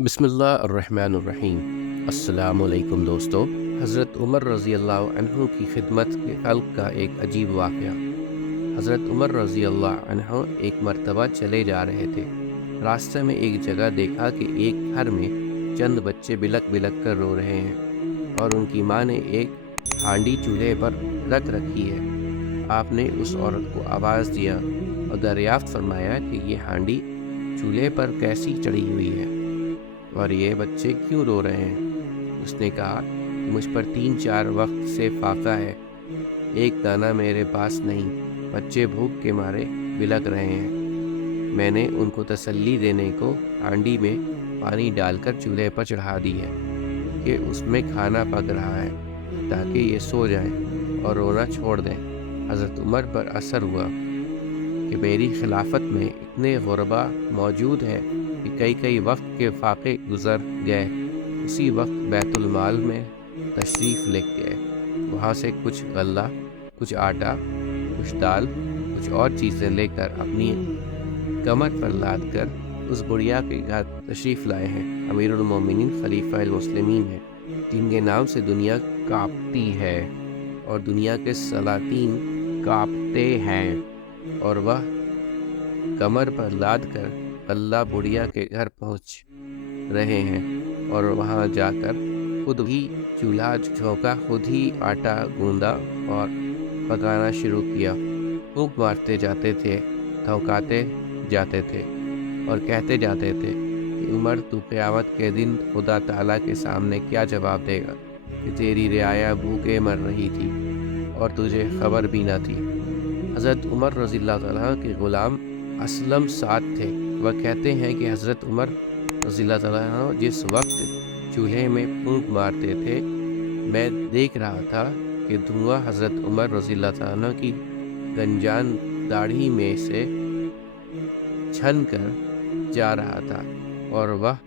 बिस्मिल्लाहिर्रहमानिर्रहीम। अस्सलाम वालेकुम दोस्तों। हज़रत उमर रज़ी अल्लाह अन्हु की खिदमत के खल्क़ का एक अजीब वाक़या। हज़रत उमर रज़ी अल्लाह अन्हु एक मर्तबा चले जा रहे थे। रास्ते में एक जगह देखा कि एक घर में चंद बच्चे बिलक बिलक कर रो रहे हैं और उनकी माँ ने एक हांडी चूल्हे पर रख रखी है। आपने उस औरत को आवाज़ दिया और दरियाफ़्त फरमाया कि ये हांडी चूल्हे पर कैसी चढ़ी हुई है और ये बच्चे क्यों रो रहे हैं। उसने कहा कि मुझ पर 3-4 वक्त से फाका है, एक दाना मेरे पास नहीं, बच्चे भूख के मारे बिलक रहे हैं। मैंने उनको तसल्ली देने को हांडी में पानी डालकर चूल्हे पर चढ़ा दी है कि उसमें खाना पक रहा है ताकि ये सो जाएं और रोना छोड़ दें। हज़रत उमर पर असर हुआ कि मेरी खिलाफत में इतने गुरबा मौजूद हैं कि कई वक्त के फाके गुज़र गए। उसी वक्त बैतुल माल में तशरीफ़ ले गए। वहाँ से कुछ गल्ला, कुछ आटा, कुछ दाल, कुछ और चीज़ें लेकर अपनी कमर पर लाद कर उस बुढ़िया के घर तशरीफ़ लाए हैं। अमीरुल मोमिनीन खलीफा अल मुस्लिमीन हैं, जिनके नाम से दुनिया काँपती है और दुनिया के सलातीन काँपते हैं, और वह कमर पर लाद कर अल्लाह बुढ़िया के घर पहुँच रहे हैं और वहाँ जाकर खुद ही चूल्हा झोंका, खुद ही आटा गूंदा और पकाना शुरू किया। फूंक मारते जाते थे, धौंकाते जाते थे और कहते जाते थे कि उमर, तू क़यामत के दिन खुदा ताला के सामने क्या जवाब देगा कि तेरी रियाया भूखे मर रही थी और तुझे खबर भी न थी। हज़रत उमर रज़ियल्लाहु ताला के ग़ुलाम असलम साथ थे। वह कहते हैं कि हज़रत उमर रज़ियल्लाहु ताला जिस वक्त चूल्हे में फूंक मारते थे, मैं देख रहा था कि धुआं हज़रत उमर रज़ियल्लाहु ताला की गंजान दाढ़ी में से छन कर जा रहा था और वह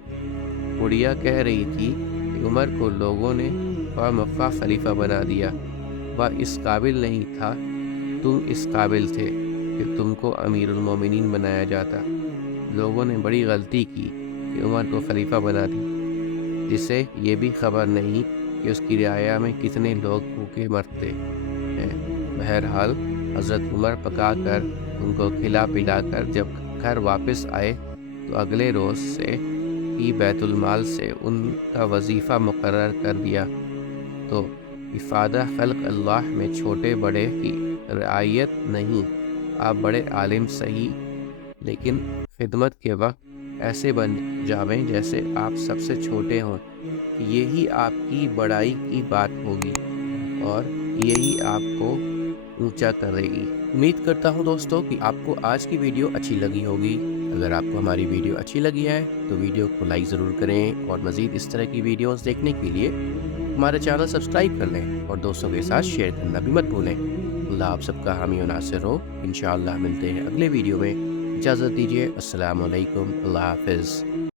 बुढ़िया कह रही थी कि उमर को लोगों ने ख्वाह खलीफा बना दिया। वह इस काबिल नहीं था, तुम इस काबिल थे कि तुमको अमीरुल मोमिनीन बनाया जाता। लोगों ने बड़ी गलती की कि उमर को खलीफा बना दी, जिसे ये भी खबर नहीं कि उसकी रियाया में कितने लोग भूखे मरते हैं। बहरहाल हज़रत उमर पका कर उनको खिला पिला कर जब घर वापस आए तो अगले रोज़ से ही बैतुल माल से उनका वजीफ़ा मुकर्रर कर दिया। तो इफ़ादा खल्क़ अल्लाह में छोटे बड़े की रियायत नहीं। आप बड़े आलिम सही, लेकिन खिदमत के वक्त ऐसे बन जावें जैसे आप सबसे छोटे हों, कि यही आपकी बड़ाई की बात होगी और यही आपको ऊंचा करेगी। उम्मीद करता हूं दोस्तों कि आपको आज की वीडियो अच्छी लगी होगी। अगर आपको हमारी वीडियो अच्छी लगी है तो वीडियो को लाइक ज़रूर करें और मज़ीद इस तरह की वीडियोस देखने के लिए हमारा चैनल सब्सक्राइब कर लें और दोस्तों के साथ शेयर करना भी मत भूलें। अल्लाह आप सबका हामी और नासिर हो। इंशाअल्लाह मिलते हैं अगले वीडियो में। इजाज़त दीजिए। अस्सलाम वालेकुम। अल्लाह हाफ़िज़।